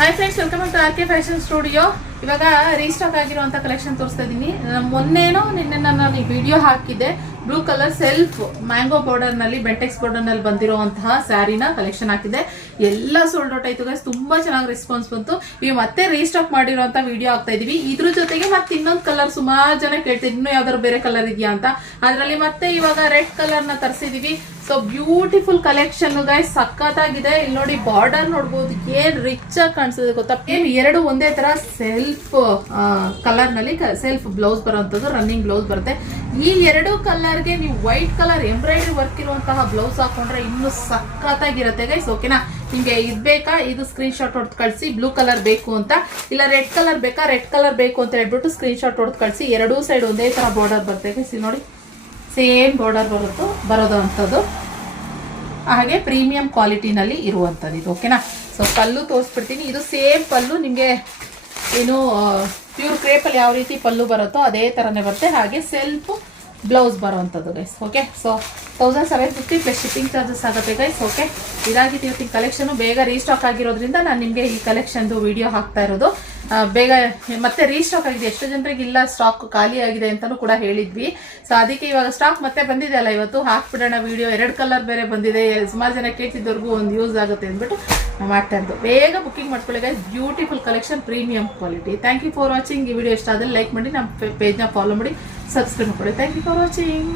Hi friends, welcome to R K fashion studio. ಇವಾಗ restock ಆಗಿರುವಂಥ collection ತೋರಿಸ್ತಾ ಇದ್ದೀನಿ. ಮೊನ್ನೆನೋ ನಿನ್ನೆ ನಾನು ಈ ವಿಡಿಯೋ ಹಾಕಿದ್ದೆ. ಬ್ಲೂ ಕಲರ್ ಸೆಲ್ಫ್ ಮ್ಯಾಂಗೋ ಬಾರ್ಡರ್ನಲ್ಲಿ ಬೆಂಟೆಕ್ಸ್ ಬಾರ್ಡರ್ನಲ್ಲಿ ಬಂದಿರುವಂತಹ ಸ್ಯಾರಿನ ಕಲೆಕ್ಷನ್ ಹಾಕಿದೆ. ಎಲ್ಲ ಸೋಲ್ಡ್ ಔಟ್ ಆಯ್ತು ಗೈಸ್. ತುಂಬಾ ಚೆನ್ನಾಗಿ ರೆಸ್ಪಾನ್ಸ್ ಬಂತು. ಈಗ ಮತ್ತೆ ರೀಸ್ಟಾಕ್ ಮಾಡಿರುವಂತ ವಿಡಿಯೋ ಆಗ್ತಾ ಇದೀವಿ. ಇದ್ರ ಜೊತೆಗೆ ಮತ್ತೆ ಇನ್ನೊಂದು ಕಲರ್ ಸುಮಾರು ಜನ ಕೇಳ್ತಿದ್ರು, ಇನ್ನೂ ಯಾವ್ದಾದ್ರು ಬೇರೆ ಕಲರ್ ಇದೆಯಾ ಅಂತ. ಅದರಲ್ಲಿ ಮತ್ತೆ ಇವಾಗ ರೆಡ್ ಕಲರ್ ನ ತರಿಸಿದೀವಿ. ಸೊ ಬ್ಯೂಟಿಫುಲ್ ಕಲೆಕ್ಷನ್ ಗೈಸ್, ಸಖತ್ತಾಗಿದೆ. ಇಲ್ಲಿ ನೋಡಿ ಬಾರ್ಡರ್ ನೋಡ್ಬೋದು, ಏನ್ ರಿಚ್ ಆಗಿ ಕಾಣಿಸ್ತದೆ ಗೊತ್ತಾ. ಏನ್ ಎರಡು ಒಂದೇ ತರ ಸೆಲ್ಫ್ ಕಲರ್ ನಲ್ಲಿ ಸೆಲ್ಫ್ ಬ್ಲೌಸ್ ಬರುವಂತದ್ದು, ರನ್ನಿಂಗ್ ಬ್ಲೌಸ್ ಬರುತ್ತೆ. ಈ ಎರಡು ಕಲರ್ಗೆ ನೀವು ವೈಟ್ ಕಲರ್ ಎಂಬ್ರಾಯ್ಡರಿ ವರ್ಕ್ ಇರುವಂತಹ ಬ್ಲೌಸ್ ಹಾಕೊಂಡ್ರೆ ಇನ್ನೂ ಸಖತ್ತಾಗಿರುತ್ತೆ ಗೈಸ್. ಓಕೆನಾ, ನಿಮ್ಗೆ ಇದ್ ಬೇಕಾ, ಇದು ಸ್ಕ್ರೀನ್ ಶಾಟ್ ಹೊಡೆದು ಕಳಿಸಿ. ಬ್ಲೂ ಕಲರ್ ಬೇಕು ಅಂತ, ಇಲ್ಲ ರೆಡ್ ಕಲರ್ ಬೇಕಾ, ರೆಡ್ ಕಲರ್ ಬೇಕು ಅಂತ ಹೇಳ್ಬಿಟ್ಟು ಸ್ಕ್ರೀನ್ ಶಾಟ್ ಹೊಡೆದು ಕಳಿಸಿ. ಎರಡೂ ಸೈಡ್ ಒಂದೇ ತರ ಬಾರ್ಡರ್ ಬರುತ್ತೆ ಗೈಸ್. ನೋಡಿ ಸೇಮ್ ಬಾರ್ಡರ್ ಬರೋದು ಅಂತದ್ದು, ಹಾಗೆ ಪ್ರೀಮಿಯಂ ಕ್ವಾಲಿಟಿನಲ್ಲಿ ಇರುವಂಥದ್ದು ಇದು. ಓಕೆನಾ, ಸೊ ಪಲ್ಲು ತೋರಿಸ್ಬಿಡ್ತೀನಿ. ಇದು ಸೇಮ್ ಪಲ್ಲು, ನಿಮಗೆ ಏನು ಪ್ಯೂರ್ ಕ್ರೇಪಲ್ಲಿ ಯಾವ ರೀತಿ ಪಲ್ಲು ಬರುತ್ತೋ ಅದೇ ಥರನೇ ಬರುತ್ತೆ. ಹಾಗೆ ಸೆಲ್ಫ್ ಬ್ಲೌಸ್ ಬರುವಂಥದ್ದು guys. Okay, so 1750 plus shipping charges ಆಗುತ್ತೆ ಗೈಸ್. ಓಕೆ, ಇದಾಗಿತ್ತು ಇವತ್ತಿನ ಕಲೆಕ್ಷನು. ಬೇಗ ರೀಸ್ಟಾಕ್ ಆಗಿರೋದ್ರಿಂದ ನಾನು ನಿಮಗೆ ಈ ಕಲೆಕ್ಷನ್ದು ವಿಡಿಯೋ ಹಾಕ್ತಾ ಇರೋದು. ಬೇಗ ಮತ್ತೆ ರೀಸ್ಟಾಕ್ ಆಗಿದೆ. ಎಷ್ಟು ಜನರಿಗೆ ಇಲ್ಲ ಸ್ಟಾಕ್ ಖಾಲಿ ಆಗಿದೆ ಅಂತಲೂ ಕೂಡ ಹೇಳಿದ್ವಿ. ಸೊ ಅದಕ್ಕೆ ಇವಾಗ ಸ್ಟಾಕ್ ಮತ್ತೆ ಬಂದಿದೆ ಅಲ್ಲ, ಇವತ್ತು ಹಾಕ್ಬಿಡೋಣ ವಿಡಿಯೋ. ಎರಡು ಕಲರ್ ಬೇರೆ ಬಂದಿದೆ, ಸುಮಾರು ಜನ ಕೇಳ್ತಿದ್ದವ್ರಿಗೂ ಒಂದು ಯೂಸ್ ಆಗುತ್ತೆ ಅಂದ್ಬಿಟ್ಟು ಮಾಡ್ತಾ ಇದ್ದು. ಬೇಗ ಬುಕ್ಕಿಂಗ್ ಮಾಡ್ಕೊಳ್ಳಿ guys. Beautiful collection, premium quality. Thank you for watching. ಈ ವಿಡಿಯೋ ಇಷ್ಟ ಆದರೆ ಲೈಕ್ ಮಾಡಿ, ನಮ್ಮ ಪೇಜ್ನ ಫಾಲೋ ಮಾಡಿ, ಸಬ್ಸ್ಕ್ರೈಬ್ ಮಾಡ್ಕೊಳ್ಳಿ. Thank you for watching.